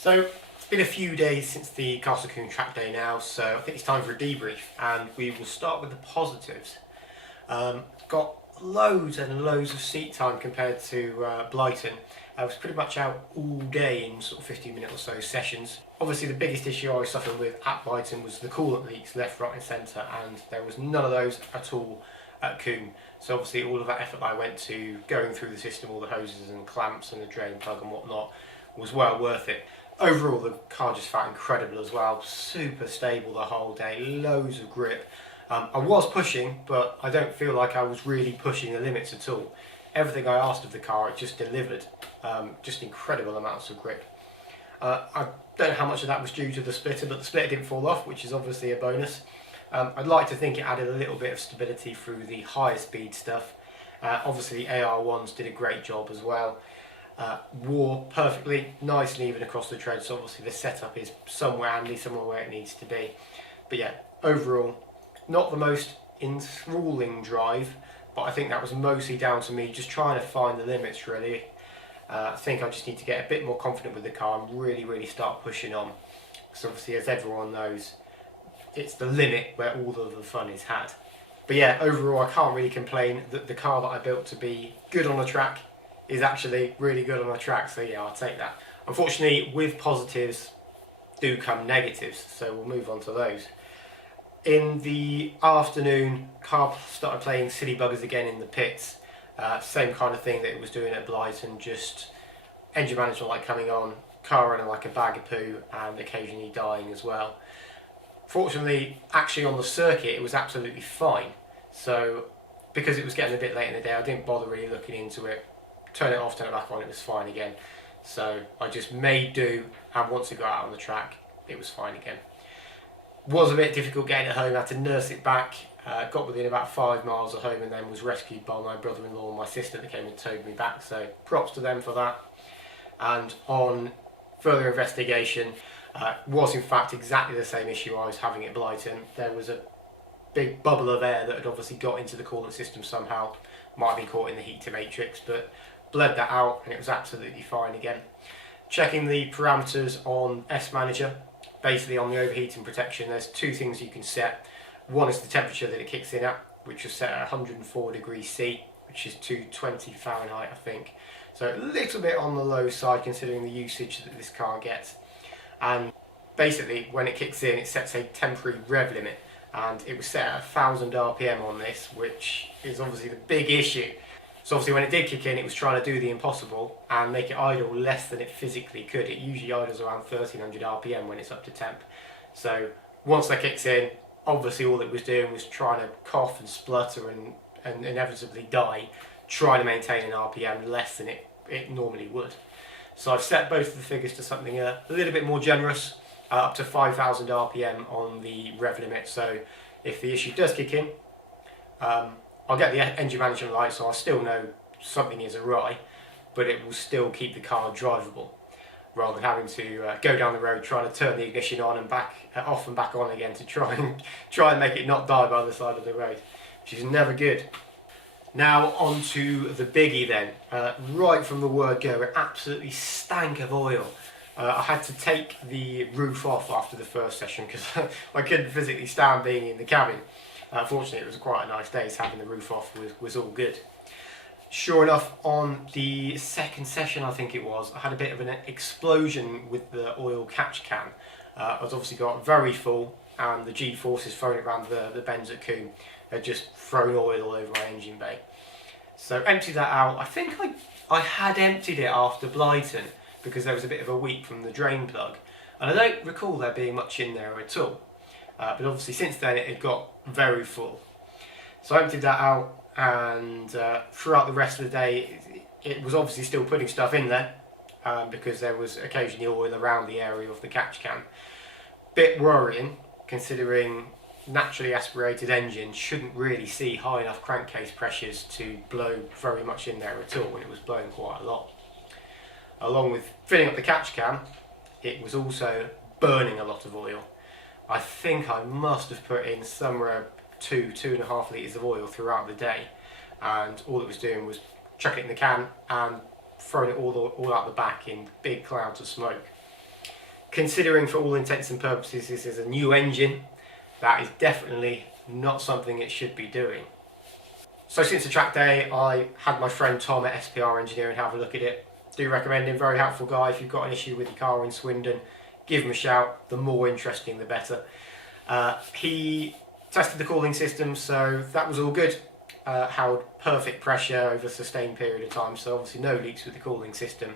So it's been a few days since the Castle Coombe track day now, so I think it's time for a debrief, and we will start with the positives. Got loads and loads of seat time compared to Blyton. I was pretty much out all day in sort of 15-minute or so sessions. Obviously the biggest issue I was suffering with at Blyton was the coolant leaks left, right and centre, and there was none of those at all at Coombe. So obviously all of that effort I went to going through the system, all the hoses and clamps and the drain plug and whatnot, was well worth it. Overall the car just felt incredible as well, super stable the whole day, loads of grip. I was pushing, but I don't feel like I was really pushing the limits at all. Everything I asked of the car, it just delivered. Just incredible amounts of grip. I don't know how much of that was due to the splitter, but the splitter didn't fall off, which is obviously a bonus. I'd like to think it added a little bit of stability through the higher speed stuff. Obviously the AR1s did a great job as well. Wore perfectly, nice and even across the tread, so obviously the setup is somewhere handy, somewhere where it needs to be. But yeah, overall, not the most enthralling drive, but I think that was mostly down to me just trying to find the limits really. I think I just need to get a bit more confident with the car and really start pushing on. Because obviously, as everyone knows, it's the limit where all of the fun is had. But yeah, overall I can't really complain that the car that I built to be good on the track is actually really good on the track, so yeah, I'll take that. Unfortunately, with positives do come negatives, so we'll move on to those. In the afternoon, car started playing silly buggers again in the pits. Same kind of thing that it was doing at Blyton, just engine management light coming on, car running like a bag of poo, and occasionally dying as well. Fortunately, actually on the circuit it was absolutely fine, so because it was getting a bit late in the day I didn't bother really looking into it. Turn it off, turn it back on, it was fine again. So I just made do, and once it got out on the track it was fine again. Was a bit difficult getting it home, I had to nurse it back. Got within about 5 miles of home and then was rescued by my brother-in-law and my sister that came and towed me back, so props to them for that. And on further investigation, was in fact exactly the same issue I was having at Blyton. There was a big bubble of air that had obviously got into the coolant system somehow, might have been caught in the heater matrix, but bled that out and it was absolutely fine again. Checking the parameters on S Manager, basically on the overheating protection, there's two things you can set. One is the temperature that it kicks in at, which is set at 104 degrees C, which is 220 Fahrenheit I think. So a little bit on the low side considering the usage that this car gets. And basically when it kicks in it sets a temporary rev limit, and it was set at 1000 RPM on this, which is obviously the big issue. So obviously when it did kick in it was trying to do the impossible and make it idle less than it physically could. It usually idles around 1300 RPM when it's up to temp. So once that kicks in, obviously all it was doing was trying to cough and splutter and inevitably die, trying to maintain an RPM less than it normally would. So I've set both of the figures to something a little bit more generous, up to 5000 RPM on the rev limit. So if the issue does kick in, I'll get the engine management light, so I'll still know something is awry, but it will still keep the car drivable, rather than having to go down the road trying to turn the ignition on and back off and back on again to try and make it not die by the side of the road, which is never good. Now on to the biggie then. Right from the word go, it absolutely stank of oil. I had to take the roof off after the first session because I couldn't physically stand being in the cabin. Fortunately it was quite a nice day, so having the roof off was all good. Sure enough, on the second session I think it was, I had a bit of an explosion with the oil catch can. I was obviously got very full, and the G-forces throwing it around the bends at Coombe had just thrown oil all over my engine bay. So emptied that out. I think I had emptied it after Blyton because there was a bit of a weep from the drain plug, and I don't recall there being much in there at all. But obviously since then it had got very full. So I emptied that out, and throughout the rest of the day it was obviously still putting stuff in there because there was occasionally oil around the area of the catch can. Bit worrying considering naturally aspirated engines shouldn't really see high enough crankcase pressures to blow very much in there at all, and it was blowing quite a lot. Along with filling up the catch can, it was also burning a lot of oil. I think I must have put in somewhere 2.5 litres of oil throughout the day, and all it was doing was chucking it in the can and throwing it all out the back in big clouds of smoke. considering for all intents and purposes this is a new engine, that is definitely not something it should be doing. So since the track day, I had my friend Tom at SPR Engineering have a look at it. Do recommend him, very helpful guy. If you've got an issue with your car in Swindon, give him a shout. The more interesting the better. He tested the cooling system, so that was all good. Held perfect pressure over a sustained period of time, so obviously no leaks with the cooling system.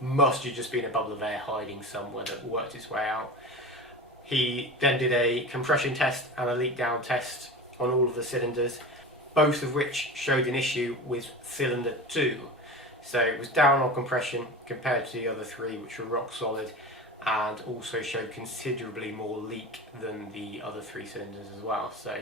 Must have just been a bubble of air hiding somewhere that worked its way out. He then did a compression test and a leak down test on all of the cylinders, both of which showed an issue with cylinder 2. So it was down on compression compared to the other 3, which were rock solid, and also showed considerably more leak than the other 3 cylinders as well. So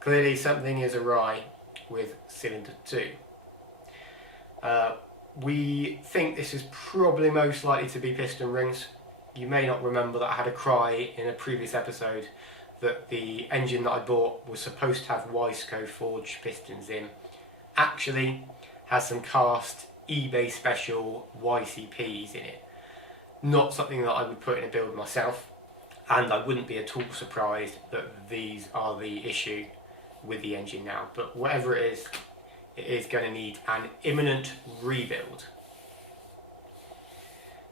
clearly something is awry with cylinder 2. We think this is probably most likely to be piston rings. You may not remember that I had a cry in a previous episode that the engine that I bought was supposed to have Wiseco forged pistons in. Actually has some cast eBay special YCPs in it. Not something that I would put in a build myself, and I wouldn't be at all surprised that these are the issue with the engine now. But whatever it is going to need an imminent rebuild.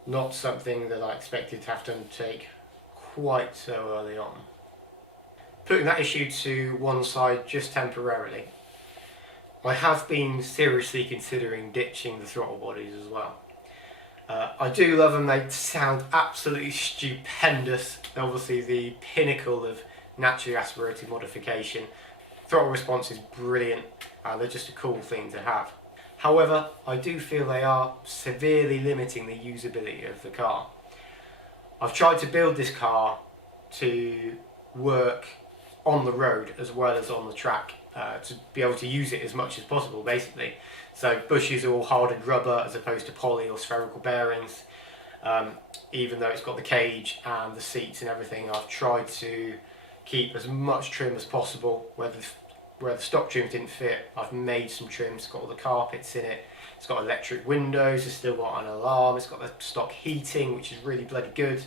Not something that I expected to have to undertake quite so early on. Putting that issue to one side just temporarily, I have been seriously considering ditching the throttle bodies as well. I do love them, they sound absolutely stupendous. Obviously the pinnacle of naturally aspirated modification. Throttle response is brilliant, they're just a cool thing to have. However, I do feel they are severely limiting the usability of the car. I've tried to build this car to work on the road as well as on the track, to be able to use it as much as possible basically. So bushes are all hardened rubber as opposed to poly or spherical bearings. Even though it's got the cage and the seats and everything, I've tried to keep as much trim as possible. Where the stock trims didn't fit, I've made some trims. It's got all the carpets in it, it's got electric windows, it's still got an alarm, it's got the stock heating, which is really bloody good.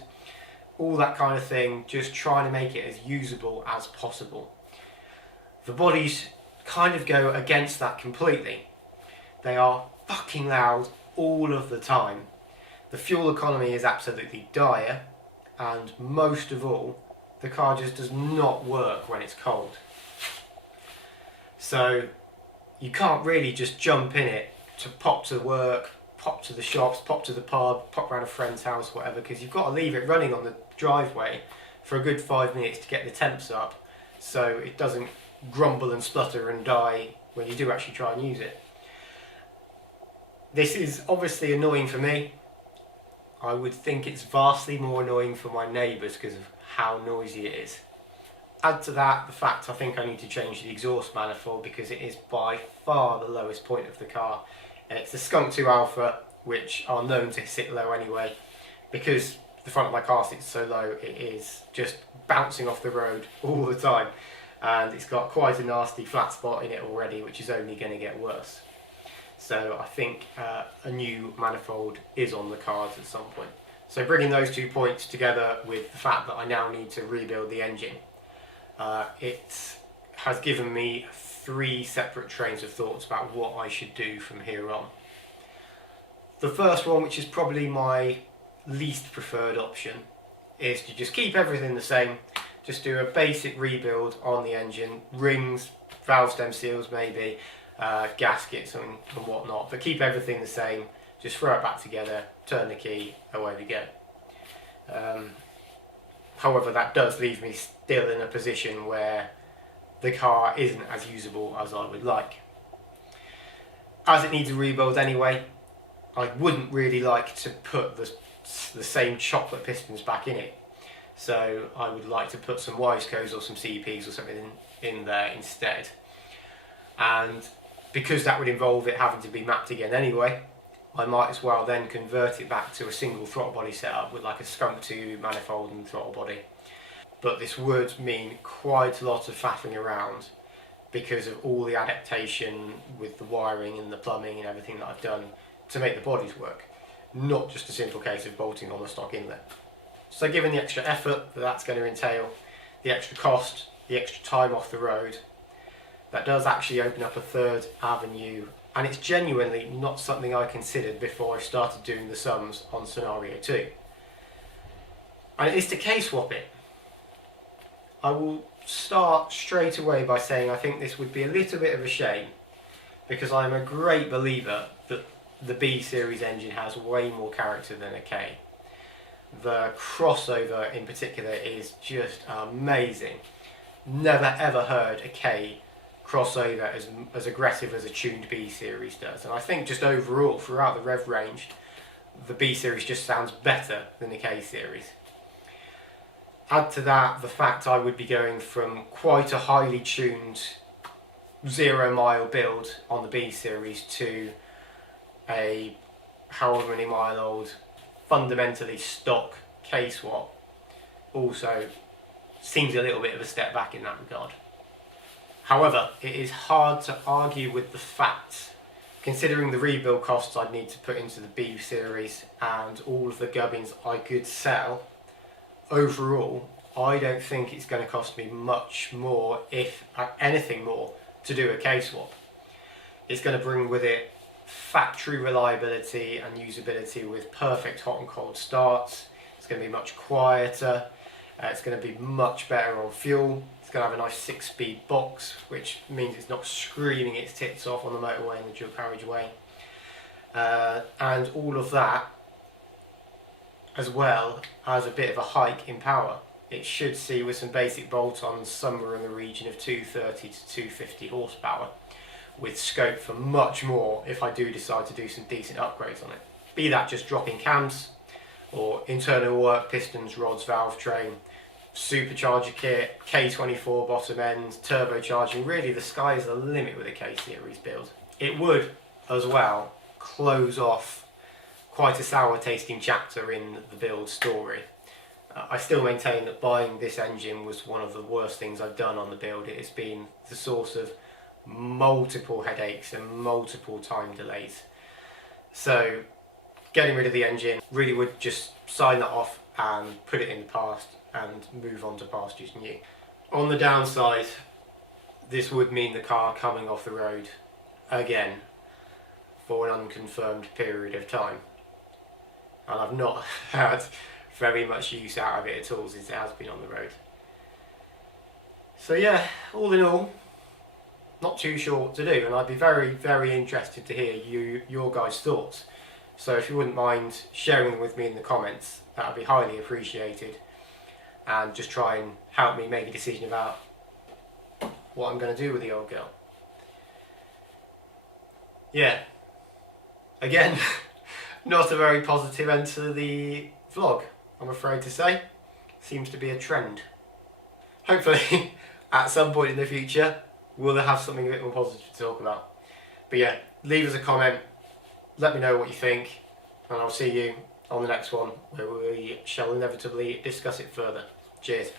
All that kind of thing, just trying to make it as usable as possible. The bodies kind of go against that completely. They are fucking loud all of the time. The fuel economy is absolutely dire, and most of all, the car just does not work when it's cold. So you can't really just jump in it to pop to work, pop to the shops, pop to the pub, pop around a friend's house, whatever, because you've got to leave it running on the driveway for a good 5 minutes to get the temps up so it doesn't grumble and splutter and die when you do actually try and use it. This is obviously annoying for me. I would think it's vastly more annoying for my neighbours because of how noisy it is. Add to that the fact I think I need to change the exhaust manifold because it is by far the lowest point of the car, and it's the Skunk 2 Alpha, which are known to sit low anyway. Because the front of my car sits so low, it is just bouncing off the road all the time, and it's got quite a nasty flat spot in it already, which is only going to get worse. So I think a new manifold is on the cards at some point. So bringing those 2 points together with the fact that I now need to rebuild the engine, it has given me 3 separate trains of thoughts about what I should do from here on. The first one, which is probably my least preferred option, is to just keep everything the same, just do a basic rebuild on the engine, rings, valve stem seals maybe, gaskets and whatnot, but keep everything the same, just throw it back together, turn the key, away we go. However, that does leave me still in a position where the car isn't as usable as I would like. As it needs a rebuild anyway, I wouldn't really like to put the same chocolate pistons back in it. So I would like to put some Wisecos or some CPs or something in there instead. And because that would involve it having to be mapped again anyway, I might as well then convert it back to a single throttle body setup with like a Skunk 2 manifold and throttle body. But this would mean quite a lot of faffing around because of all the adaptation with the wiring and the plumbing and everything that I've done to make the bodies work. Not just a simple case of bolting on the stock inlet. So given the extra effort that that's going to entail, the extra cost, the extra time off the road, that does actually open up a third avenue, and it's genuinely not something I considered before I started doing the sums on scenario 2. And it is to K-swap it. I will start straight away by saying I think this would be a little bit of a shame, because I'm a great believer that the B series engine has way more character than a K. The crossover in particular is just amazing. Never ever heard a K crossover as aggressive as a tuned B series does, and I think just overall throughout the rev range the B series just sounds better than the K series. Add to that the fact I would be going from quite a highly tuned 0 mile build on the B series to a however many mile old fundamentally stock K-swap, also seems a little bit of a step back in that regard. However, it is hard to argue with the facts, considering the rebuild costs I'd need to put into the B series and all of the gubbins I could sell. Overall, I don't think it's going to cost me much more, if anything more, to do a K-swap. It's going to bring with it factory reliability and usability with perfect hot and cold starts. It's going to be much quieter. It's going to be much better on fuel. It's going to have a nice 6-speed box, which means it's not screaming its tits off on the motorway and the dual carriageway. And all of that, as well as a bit of a hike in power. It should see, with some basic bolt-ons, somewhere in the region of 230 to 250 horsepower, with scope for much more if I do decide to do some decent upgrades on it. Be that just dropping cams, or internal work, pistons, rods, valve train, supercharger kit, K24 bottom end, turbocharging. Really the sky is the limit with a K series build. It would as well close off quite a sour tasting chapter in the build story. I still maintain that buying this engine was one of the worst things I've done on the build. It has been the source of multiple headaches and multiple time delays. So getting rid of the engine really would just sign that off and put it in the past and move on to pastures new. On the downside, this would mean the car coming off the road again for an unconfirmed period of time. And I've not had very much use out of it at all since it has been on the road. So yeah, all in all, not too sure what to do, and I'd be very interested to hear your guys' thoughts. So if you wouldn't mind sharing them with me in the comments, that would be highly appreciated, and just try and help me make a decision about what I'm going to do with the old girl. Yeah, again, not a very positive end to the vlog, I'm afraid to say. Seems to be a trend. Hopefully, at some point in the future, we'll have something a bit more positive to talk about. But yeah, leave us a comment, let me know what you think, and I'll see you on the next one, where we shall inevitably discuss it further. Cheers.